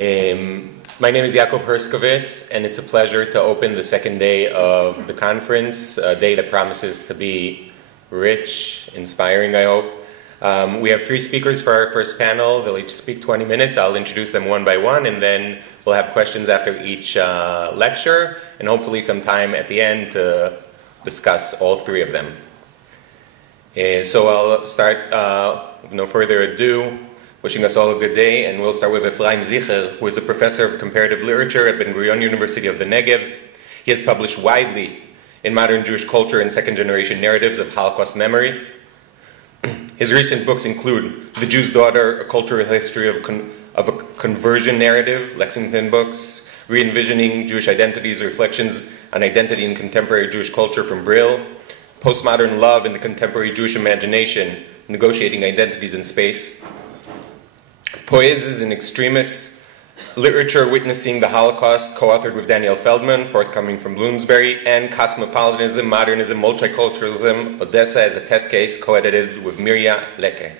My name is Yaakov Herskovitz, and it's a pleasure to open the second day of the conference, a day that promises to be rich, inspiring, I hope. We have 3 speakers for our first panel. They'll each speak 20 minutes. I'll introduce them one by one, and then we'll have questions after each lecture, and hopefully some time at the end to discuss all 3 of them. So I'll start, with no further ado, wishing us all a good day, and we'll start with Ephraim Zicher, who is a professor of comparative literature at Ben-Gurion University of the Negev. He has published widely in modern Jewish culture and second-generation narratives of Holocaust memory. His recent books include The Jew's Daughter, A Cultural History of a Conversion Narrative, Lexington Books, Re-envisioning Jewish Identities, Reflections on Identity in Contemporary Jewish Culture from Brill, Postmodern Love in the Contemporary Jewish Imagination, Negotiating Identities in Space, Poeses in Extremis, Literature Witnessing the Holocaust, co-authored with Daniel Feldman, forthcoming from Bloomsbury, and Cosmopolitanism, Modernism, Multiculturalism, Odessa as a Test Case, co-edited with Mirya Leke,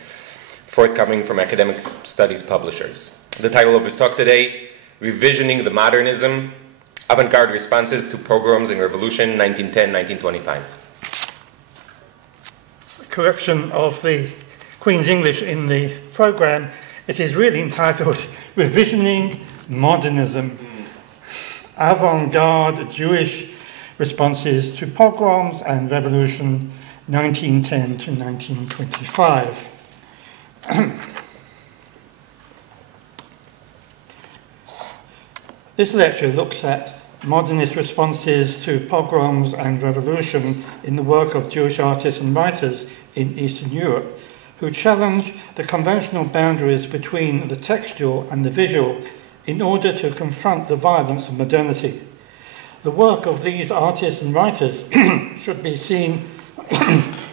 forthcoming from Academic Studies Publishers. The title of his talk today, Revisioning the Modernism, Avant-Garde Responses to Pogroms and Revolution, 1910-1925. Correction of the Queen's English in the program. It is really entitled Revisioning Modernism, Avant-Garde Jewish Responses to Pogroms and Revolution 1910 to 1925. This lecture looks at modernist responses to pogroms and revolution in the work of Jewish artists and writers in Eastern Europe, who challenge the conventional boundaries between the textual and the visual in order to confront the violence of modernity. The work of these artists and writers should be seen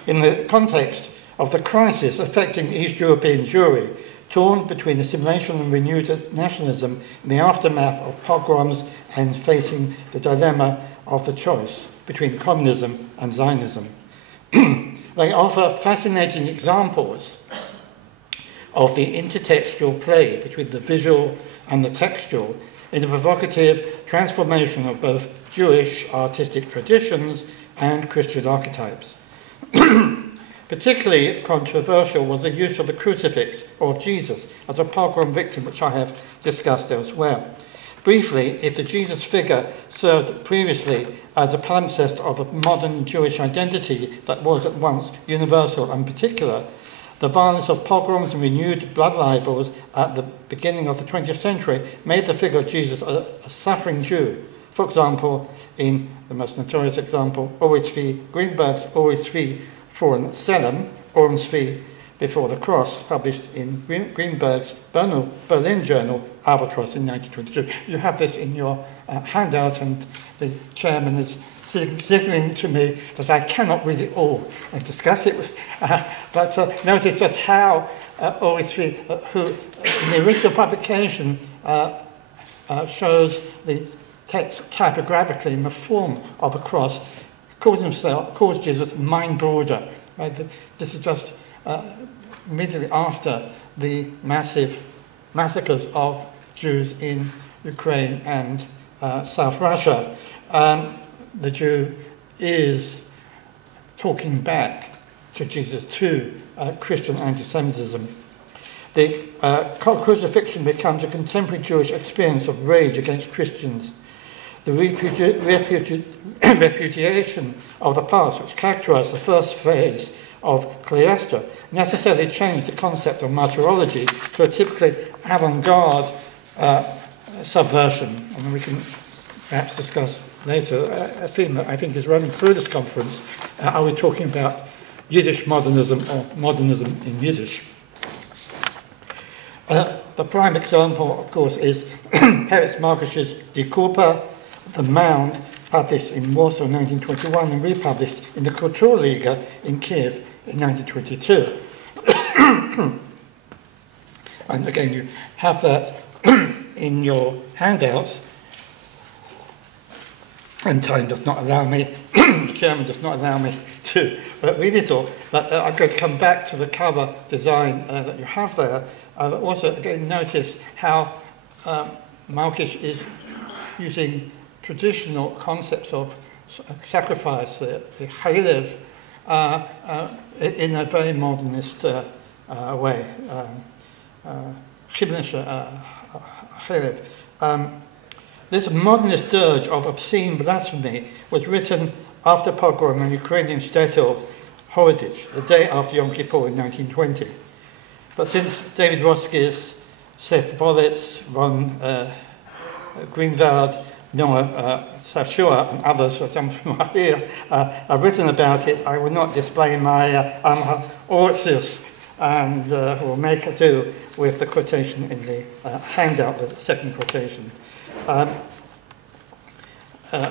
in the context of the crisis affecting East European Jewry, torn between assimilation and renewed nationalism in the aftermath of pogroms and facing the dilemma of the choice between communism and Zionism. They offer fascinating examples of the intertextual play between the visual and the textual in the provocative transformation of both Jewish artistic traditions and Christian archetypes. Particularly controversial was the use of the crucifix or of Jesus as a pogrom victim, which I have discussed elsewhere. Briefly, if the Jesus figure served previously as a palimpsest of a modern Jewish identity that was at once universal and particular, the violence of pogroms and renewed blood libels at the beginning of the 20th century made the figure of Jesus a suffering Jew. For example, in the most notorious example, Orisvi Greenberg's Orisvi vor Selim, Ormsvi Before the Cross, published in Greenberg's Berlin journal, Albatross, in 1922. You have this in your handout, and the chairman is signaling to me that I cannot read it all and discuss it. But notice just how Orisvi, who in the original publication shows the text typographically in the form of a cross, calls Jesus mind broader. Right? This is just immediately after the massive massacres of Jews in Ukraine and South Russia. The Jew is talking back to Jesus, to Christian anti-Semitism. The crucifixion becomes a contemporary Jewish experience of rage against Christians. The repudiation of the past, which characterized the first phase of Cleistra, necessarily changed the concept of martyrology to a typically avant-garde subversion. And we can perhaps discuss later a theme that I think is running through this conference. Are we talking about Yiddish modernism or modernism in Yiddish? The prime example, of course, is Peretz Margush's Die Kupa, The Mound, published in Warsaw in 1921 and republished in the Kulturliga in Kiev in 1922. And again, you have that in your handouts. And time does not allow me, the chairman does not allow me to read it all, but I'm going to come back to the cover design that you have there. Also, again, notice how Malkish is using traditional concepts of sacrifice, the chaylev, in a very modernist way. This modernist dirge of obscene blasphemy was written after pogrom in Ukrainian shtetl Horodych, the day after Yom Kippur in 1920. But since David Roski's, Seth Bollett's, Ron Greenwald, Noah Sashua and others, some from here, have written about it, I will not display my orsis and will make do with the quotation in the handout, the second quotation.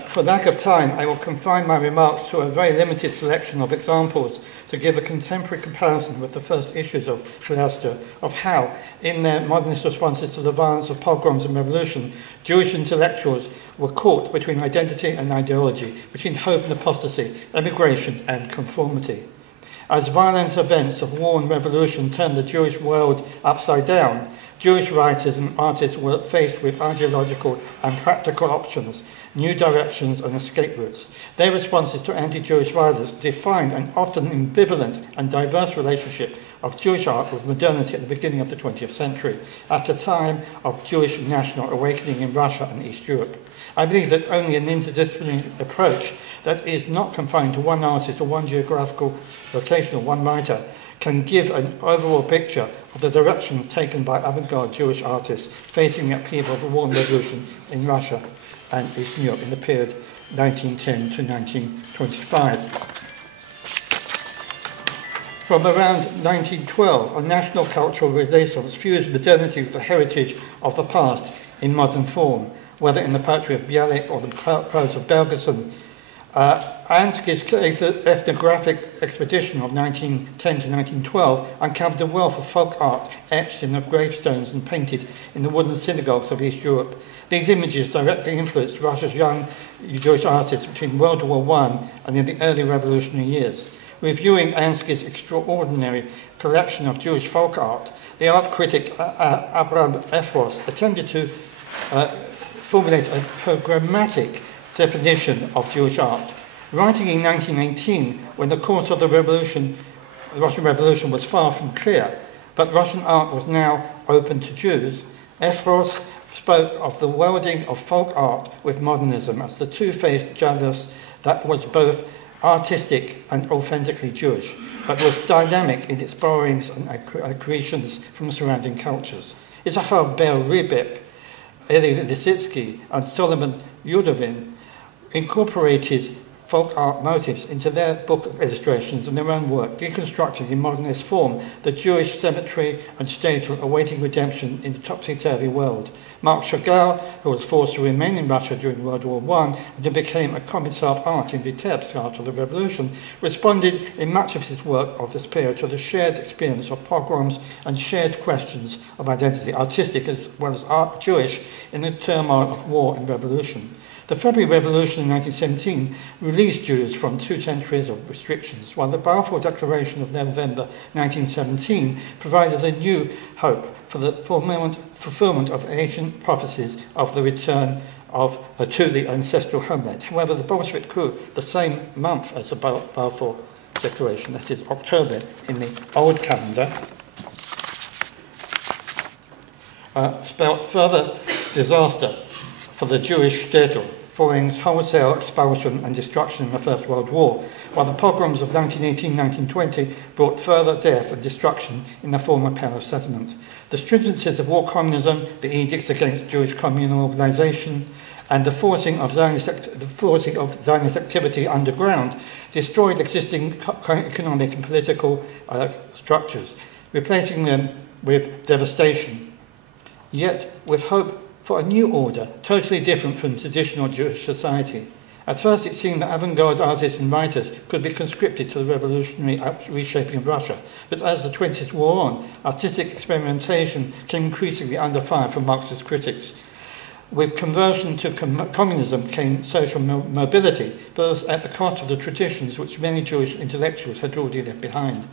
For lack of time, I will confine my remarks to a very limited selection of examples to give a contemporary comparison with the first issues of Closter of how, in their modernist responses to the violence of pogroms and revolution, Jewish intellectuals were caught between identity and ideology, between hope and apostasy, emigration and conformity. As violent events of war and revolution turned the Jewish world upside down, Jewish writers and artists were faced with ideological and practical options, new directions and escape routes. Their responses to anti-Jewish violence defined an often ambivalent and diverse relationship of Jewish art with modernity at the beginning of the 20th century, at a time of Jewish national awakening in Russia and East Europe. I believe that only an interdisciplinary approach that is not confined to one artist or one geographical location or one writer can give an overall picture of the directions taken by avant-garde Jewish artists facing the upheaval of the war and revolution in Russia and Eastern Europe in the period 1910 to 1925. From around 1912, a national cultural renaissance fused modernity with the heritage of the past in modern form, whether in the poetry of Bialik or the prose of Bergson. Ansky's ethnographic expedition of 1910 to 1912 uncovered a wealth of folk art etched in the gravestones and painted in the wooden synagogues of East Europe. These images directly influenced Russia's young Jewish artists between World War I and in the early revolutionary years. Reviewing Ansky's extraordinary collection of Jewish folk art, the art critic Abraham Efros attempted to formulate a programmatic definition of Jewish art. Writing in 1918, when the course of the Russian Revolution was far from clear, but Russian art was now open to Jews, Efros spoke of the welding of folk art with modernism as the two-faced jalous that was both artistic and authentically Jewish, but was dynamic in its borrowings and accretions from surrounding cultures. Issachar Ber-Ribek, Eli Lisitsky, and Solomon Yudovin incorporated folk art motifs into their book illustrations and their own work, deconstructing in modernist form the Jewish cemetery and shtetl awaiting redemption in the topsy-turvy world. Marc Chagall, who was forced to remain in Russia during World War I and who became a commissar of art in Vitebsk after the revolution, responded in much of his work of this period to the shared experience of pogroms and shared questions of identity, artistic as well as art Jewish, in the turmoil of war and revolution. The February Revolution in 1917 released Jews from 2 centuries of restrictions, while the Balfour Declaration of November 1917 provided a new hope for the fulfillment of ancient prophecies of the return to the ancestral homeland. However, the Bolshevik coup, the same month as the Balfour Declaration, that is October in the old calendar, spelled further disaster for the Jewish shtetl, following wholesale expulsion and destruction in the First World War, while the pogroms of 1918-1920 brought further death and destruction in the former Palace settlement. The stringencies of war communism, the edicts against Jewish communal organisation, and the forcing of Zionist activity underground destroyed existing economic and political structures, replacing them with devastation. Yet, with hope for a new order, totally different from traditional Jewish society. At first it seemed that avant-garde artists and writers could be conscripted to the revolutionary reshaping of Russia, but as the 20s wore on, artistic experimentation came increasingly under fire from Marxist critics. With conversion to communism came social mobility, but was at the cost of the traditions which many Jewish intellectuals had already left behind.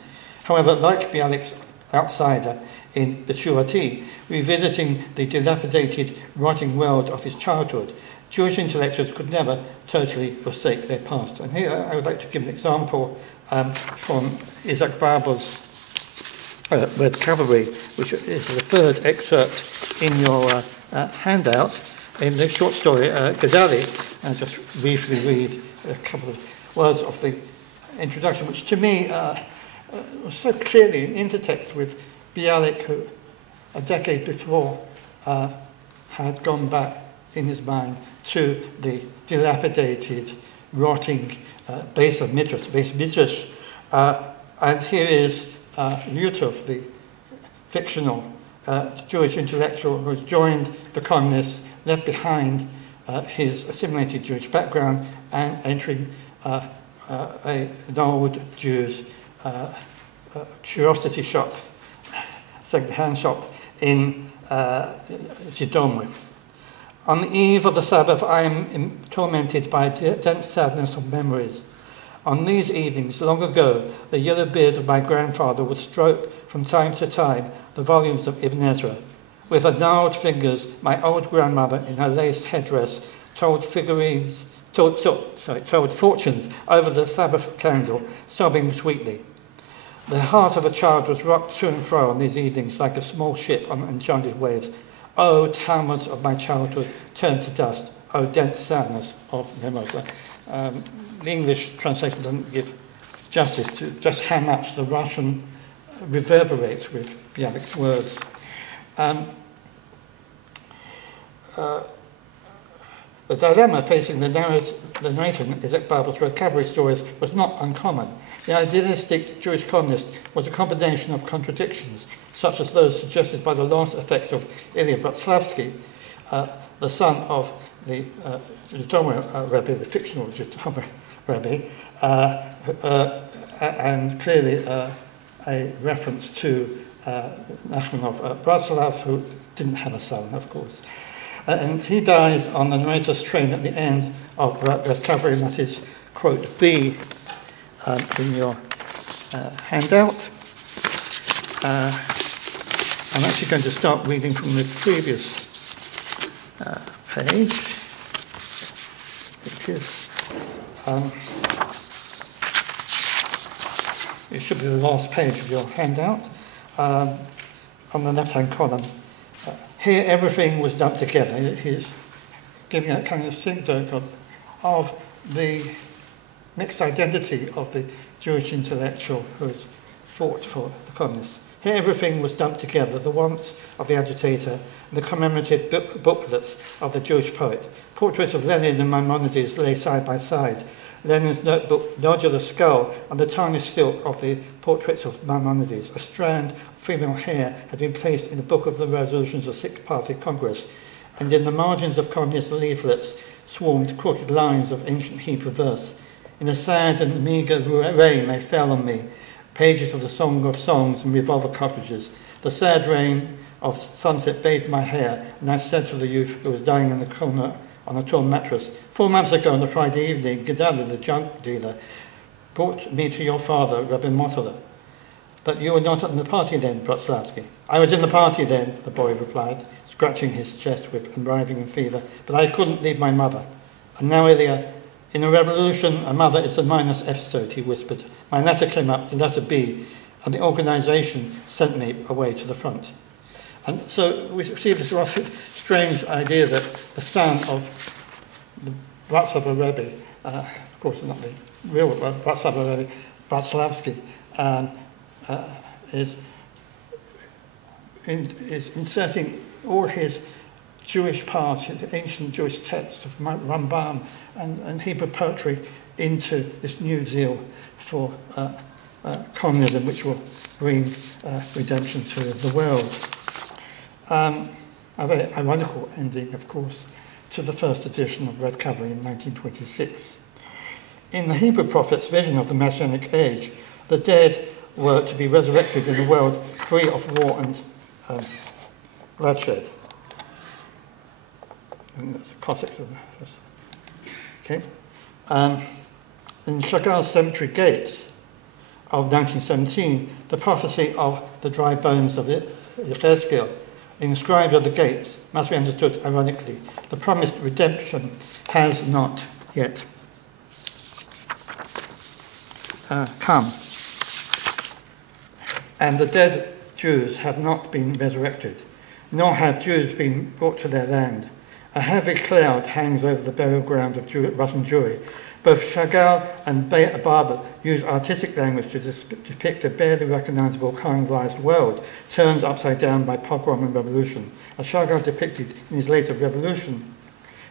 However, like Bialik's outsider in Beshurati, revisiting the dilapidated, rotting world of his childhood. Jewish intellectuals could never totally forsake their past. And here I would like to give an example from Isaac Barber's Red Cavalry, which is the third excerpt in your handout. In the short story, Ghazali, I'll just briefly read a couple of words of the introduction, which to me was so clearly in intertext with Bialik, who a decade before had gone back in his mind to the dilapidated, rotting base Midrash. And here is Yutov, the fictional Jewish intellectual who has joined the communists, left behind his assimilated Jewish background, and entering an old Jew's curiosity shop, second-hand shop in Zhytomyr. On the eve of the Sabbath, I am tormented by a dense sadness of memories. On these evenings, long ago, the yellow beard of my grandfather would stroke from time to time the volumes of Ibn Ezra. With her gnarled fingers, my old grandmother, in her lace headdress, told fortunes over the Sabbath candle, sobbing sweetly. The heart of a child was rocked to and fro on these evenings like a small ship on enchanted waves. Oh, Talmuds of my childhood turned to dust. Oh, dense sadness of memories. The English translation doesn't give justice to just how much the Russian reverberates with Bialik's words. The dilemma facing the narrator in Isaac Barber's Red Cavalry stories was not uncommon. The idealistic Jewish communist was a combination of contradictions, such as those suggested by the last effects of Ilya Bratislavsky, the son of the Zhytomyr Rebbe, the fictional Zhytomyr Rebbe, and clearly a reference to Nachman of Bratislav, who didn't have a son, of course. And he dies on the narrator's train at the end of Red Cavalry, and that is quote B in your handout. I'm actually going to start reading from the previous page. It is, it should be the last page of your handout, on the left-hand column. Here everything was dumped together. He's giving a kind of synecdoche of the mixed identity of the Jewish intellectual who has fought for the communists. Here everything was dumped together, the wants of the agitator, and the commemorative booklets of the Jewish poet. Portraits of Lenin and Maimonides lay side by side. Lenin's notebook, nodular skull, and the tarnished silk of the portraits of Maimonides. A strand of female hair had been placed in the book of the resolutions of the Sixth Party Congress, and in the margins of communist leaflets swarmed crooked lines of ancient Hebrew verse. In a sad and meagre rain they fell on me, pages of the Song of Songs and revolver cartridges. The sad rain of sunset bathed my hair, and I said to the youth who was dying in the corner on a torn mattress, 4 months ago on a Friday evening, Gedali, the junk dealer, brought me to your father, Rabbi Motala. But you were not at the party then, Bratislavsky. I was in the party then, the boy replied, scratching his chest with writhing fever, but I couldn't leave my mother. And now, Ilya, in a revolution, a mother is a minus episode, he whispered. My letter came up, the letter B, and the organisation sent me away to the front. And so we see this rather strange idea that the son of the Bratislava Rebbe, of course not the real Bratislava Rebbe, Bratislavsky, is inserting all his Jewish parts, his ancient Jewish texts of Rambam and Hebrew poetry into this new zeal for communism, which will bring redemption to the world. A very ironical ending, of course, to the first edition of Red Cavalry in 1926. In the Hebrew prophet's vision of the Messianic age, the dead were to be resurrected in a world free of war and bloodshed. And that's the Cossacks of the okay. In Chagall's cemetery gates of 1917, the prophecy of the dry bones of Chagall, inscribed on the gates, must be understood ironically. The promised redemption has not yet come, and the dead Jews have not been resurrected, nor have Jews been brought to their land. A heavy cloud hangs over the burial ground of Russian Jewry. Both Chagall and Barber use artistic language to depict a barely recognizable carnivalized world turned upside down by pogrom and revolution, as Chagall depicted in his later Revolution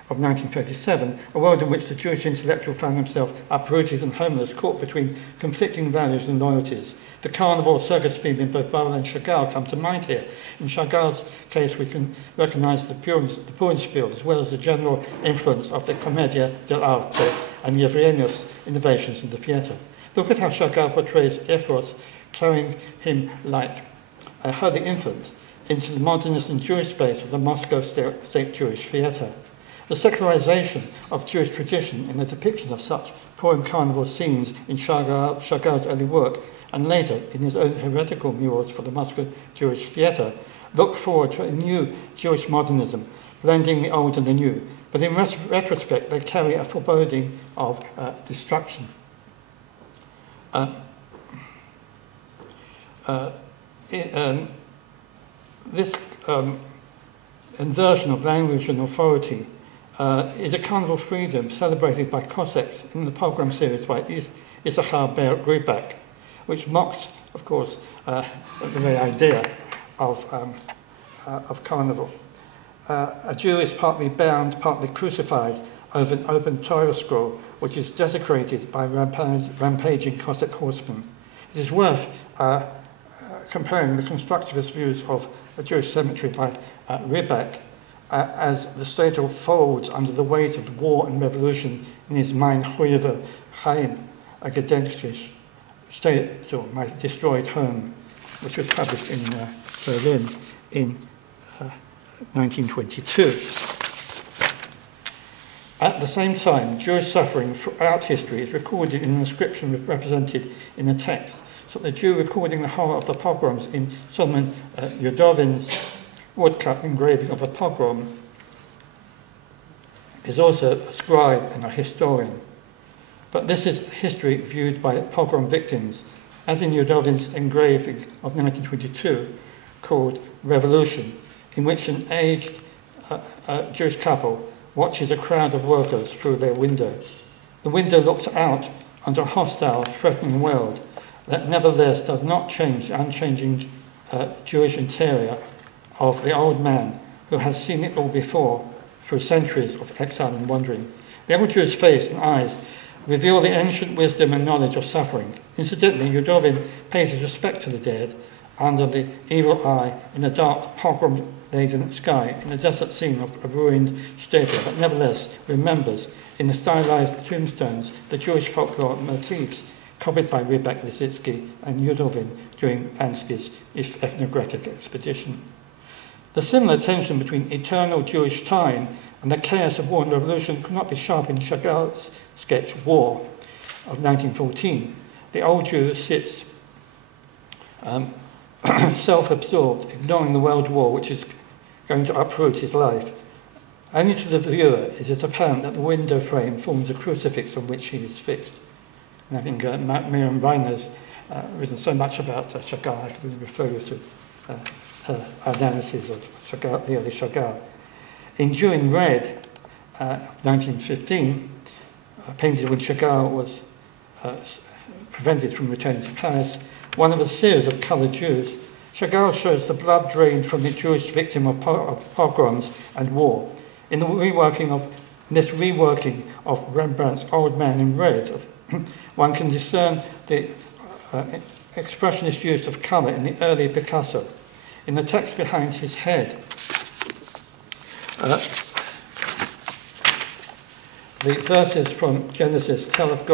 of 1937, a world in which the Jewish intellectual found himself uprooted and homeless, caught between conflicting values and loyalties. The carnival circus theme in both Bar-Ilan and Chagall come to mind here. In Chagall's case, we can recognize the Purenspiel, as well as the general influence of the Commedia dell'arte and Yevgenyev's innovations in the theatre. Look at how Chagall portrays Ephros carrying him like a holy infant into the modernist and Jewish space of the Moscow State Jewish Theatre. The secularization of Jewish tradition in the depiction of such Purim carnival scenes in Chagall's early work, and later in his own heretical murals for the Moscow Jewish Theatre, look forward to a new Jewish modernism, blending the old and the new. But in retrospect, they carry a foreboding of destruction. This inversion of language and authority is a carnival freedom celebrated by Cossacks in the Pogrom series by Issachar Rybak, which mocks, of course, the very idea of carnival. A Jew is partly bound, partly crucified over an open Torah scroll, which is desecrated by rampaging Cossack horsemen. It is worth comparing the constructivist views of a Jewish cemetery by Rybak as the state folds under the weight of war and revolution in his Mein Choyever Chaim, a Gedenklich, My Destroyed Home, which was published in Berlin in 1922. At the same time, Jewish suffering throughout history is recorded in an inscription represented in the text. So the Jew recording the horror of the pogroms in Solomon Yudovin's woodcut engraving of a pogrom is also a scribe and a historian. But this is history viewed by pogrom victims, as in Yudovin's engraving of 1922 called Revolution, in which an aged Jewish couple watches a crowd of workers through their window. The window looks out onto a hostile, threatening world that nevertheless does not change the unchanging Jewish interior of the old man who has seen it all before through centuries of exile and wandering. The old Jew's face and eyes reveal the ancient wisdom and knowledge of suffering. Incidentally, Yudovin pays his respect to the dead under the evil eye in the dark pogrom-laden sky in the desolate scene of a ruined Stedra, but nevertheless remembers in the stylized tombstones the Jewish folklore motifs copied by Rybak, Lisitsky and Yudovin during Ansky's ethnographic expedition. The similar tension between eternal Jewish time and the chaos of war and revolution could not be sharp in Chagall's sketch War of 1914. The old Jew sits self-absorbed, ignoring the world war which is going to uproot his life. Only to the viewer is it apparent that the window frame forms a crucifix on which he is fixed. And I think Miriam Reiner's written so much about Chagall, I can refer you to her analysis of Chagall, the early Chagall. In Jew in Red, 1915, painted when Chagall was prevented from returning to Paris, one of a series of coloured Jews, Chagall shows the blood drained from the Jewish victim of pogroms and war. In the reworking of Rembrandt's Old Man in Red, one can discern the expressionist use of colour in the early Picasso. In the text behind his head, the verses from Genesis tell of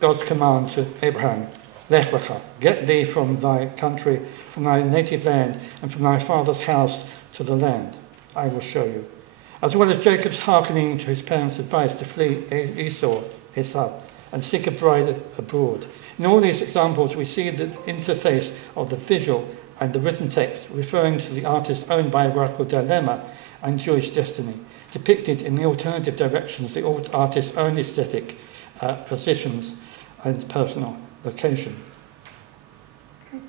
God's command to Abraham, Lech lecha, get thee from thy country, from thy native land, and from thy father's house to the land I will show you. As well as Jacob's hearkening to his parents' advice to flee Esau, and seek a bride abroad. In all these examples, we see the interface of the visual and the written text, referring to the artist's own biographical dilemma and Jewish destiny, depicted in the alternative directions the artist's own aesthetic positions and personal location.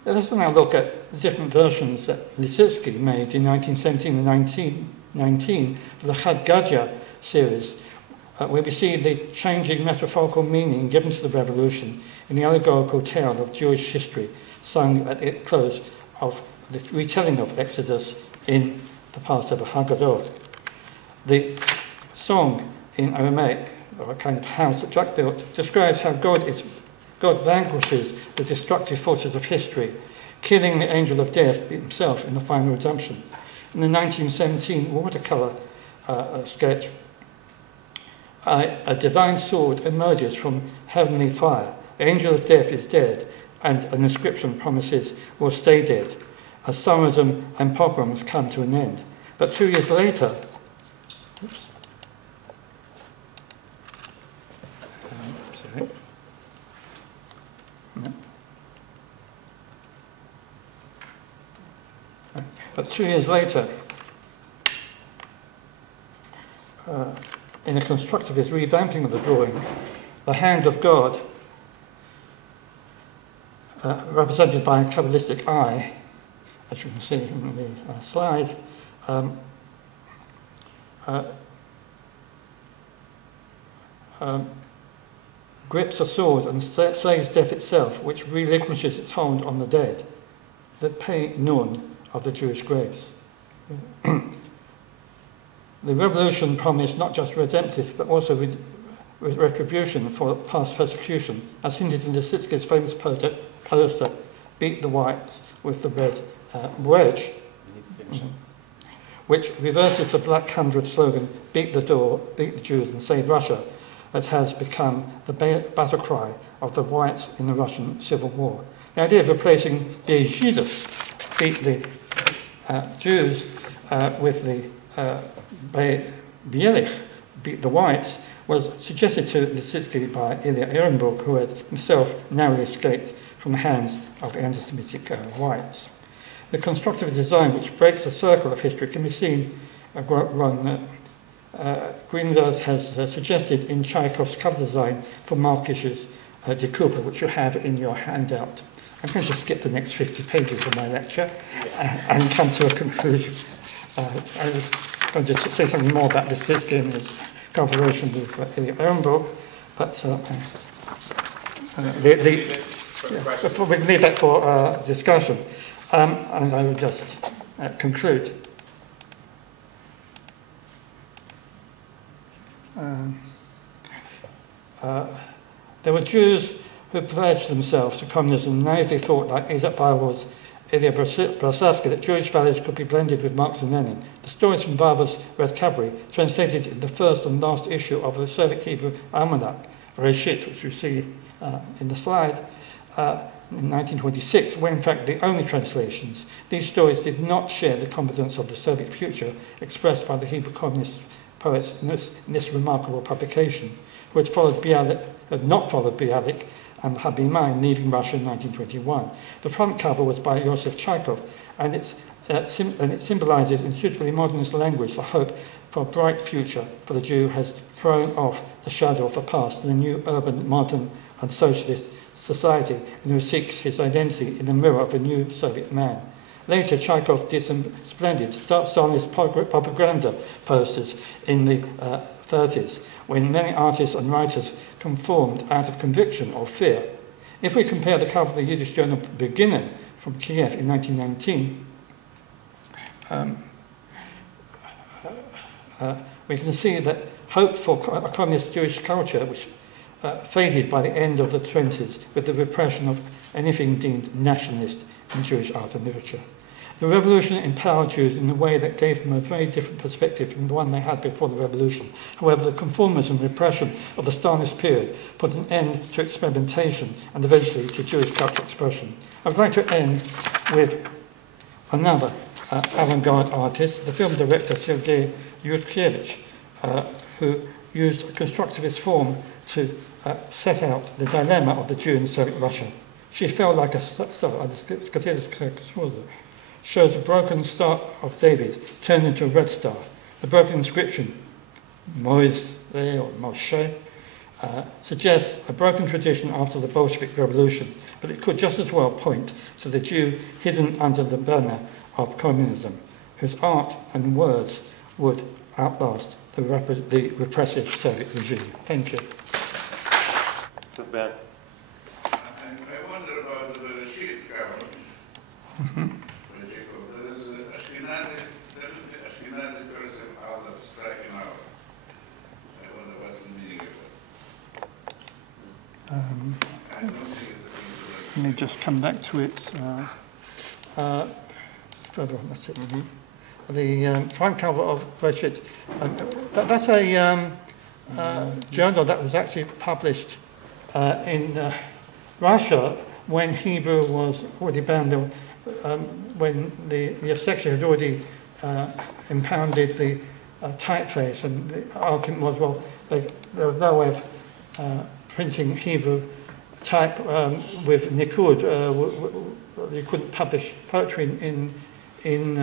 Let us now look at the different versions that Lissitzky made in 1917 and 1919 for the Chagall series, where we see the changing metaphorical meaning given to the revolution in the allegorical tale of Jewish history, sung at the close of the retelling of Exodus in the Passover Haggadah. The song in Aramaic, or a kind of house that Jack built, describes how God vanquishes the destructive forces of history, killing the angel of death himself in the final redemption. In the 1917 watercolour sketch, a divine sword emerges from heavenly fire. The angel of death is dead, and an inscription promises will stay dead, as Tsarism and pogroms come to an end. But 2 years later, But 2 years later, in a constructivist revamping of the drawing, the hand of God, represented by a Kabbalistic eye, as you can see in the slide, grips a sword and slays death itself, which relinquishes its hold on the dead, the Pei Nun of the Jewish graves. The revolution promised not just redemptive, but also retribution for past persecution, as hinted in Lissitzky's famous poster, Beat the Whites with the Red Wedge, which reverses the Black Hundred slogan, Beat the Door, Beat the Jews and Save Russia, that has become the battle cry of the whites in the Russian Civil War. The idea of replacing Beat Jesus, Beat the Jews, with the Bielich, Beat the Whites, was suggested to Lissitzky by Ilya Ehrenburg, who had himself narrowly escaped from the hands of the anti-Semitic whites. The constructive design which breaks the circle of history can be seen, Greenwald has suggested in Tchaikov's cover design for Markish's De Cooper, which you have in your handout. I'm going to skip the next 50 pages of my lecture and come to a conclusion. I was going to say something more about Lissitzky and his cooperation with Ilya Ehrenburg, but we can leave that for discussion. And I will just conclude. There were Jews who pledged themselves to communism, naively thought, like Isaac Barber's Ilya Brzezinski, that Jewish values could be blended with Marx and Lenin. The stories from Barber's Red Cavalry, translated in the first and last issue of the Soviet Hebrew Almanac, Reshit, which you see in the slide, in 1926, were in fact the only translations. These stories did not share the confidence of the Soviet future expressed by the Hebrew communist poets in this remarkable publication, who had not followed Bialik and Habimai in leaving Russia in 1921. The front cover was by Yosef Tchaikov, and it symbolizes in suitably modernist language the hope for a bright future for the Jew who has thrown off the shadow of the past in a new urban, modern and socialist society, and who seeks his identity in the mirror of a new Soviet man. Later, Tchaikov did some splendid Stalinist propaganda posters in the 30s, when many artists and writers conformed out of conviction or fear. If we compare the cover of the Yiddish journal Beginnen from Kiev in 1919, we can see that hope for a communist Jewish culture, which faded by the end of the 20s with the repression of anything deemed nationalist in Jewish art and literature. The revolution empowered Jews in a way that gave them a very different perspective from the one they had before the revolution. However, the conformism and repression of the Stalinist period put an end to experimentation and eventually to Jewish cultural expression. I would like to end with another avant-garde artist, the film director Sergei Yudkevich, who used a constructivist form to set out the dilemma of the Jew in Soviet Russia. She fell like a star, shows a broken star of David turned into a red star. The broken inscription, Moise or Moshe, suggests a broken tradition after the Bolshevik Revolution, but it could just as well point to the Jew hidden under the banner of communism, whose art and words would outlast the repressive Soviet regime. Thank you. I wonder about the Bereshit cover. There is an Ashkenazi person Allah striking out. I wonder what's the meaning of it. I don't think it's a coincidence. Let me just come back to it. Further on, that's it. The front cover of Bereshit, that's a journal that was actually published in Russia when Hebrew was already banned, when the Yevsekhi had already impounded the typeface, and the argument was, well, there was no way of printing Hebrew type with Nikud. You couldn't publish poetry in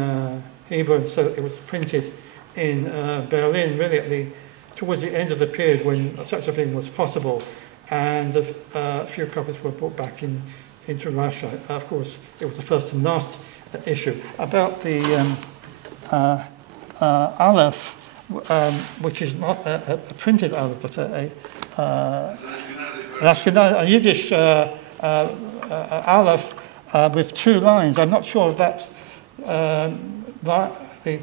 Hebrew, and so it was printed in Bar-Ilan, really towards the end of the period when such a thing was possible, and a few copies were brought back into Russia. Of course, it was the first and last issue. About the Aleph, which is not a printed Aleph, but a Yiddish Aleph with 2 lines. I'm not sure if that's the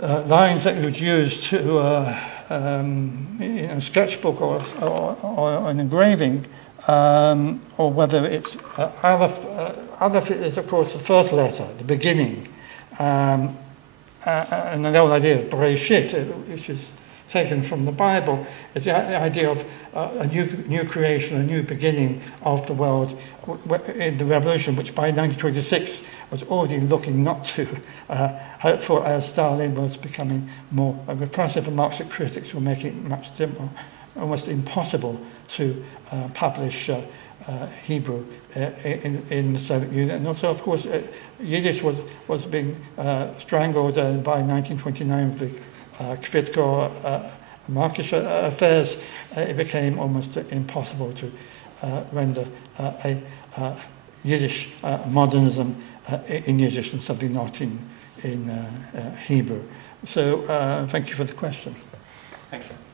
lines that you would use to in a sketchbook or an engraving, or whether it's Aleph. Aleph is, of course, the first letter, the beginning, and the whole idea of Bereshit, which is taken from the Bible, is the idea of a new creation, a new beginning of the world in the revolution, which by 1926 was already looking not too hopeful, as Stalin was becoming more repressive, and Marxist critics were making it much almost impossible to publish Hebrew in the Soviet Union. And also, of course, Yiddish was being strangled by 1929 with the Kvitko Markish affairs. It became almost impossible to render a Yiddish modernism in Yiddish, and something not in Hebrew. So thank you for the question. Thank you.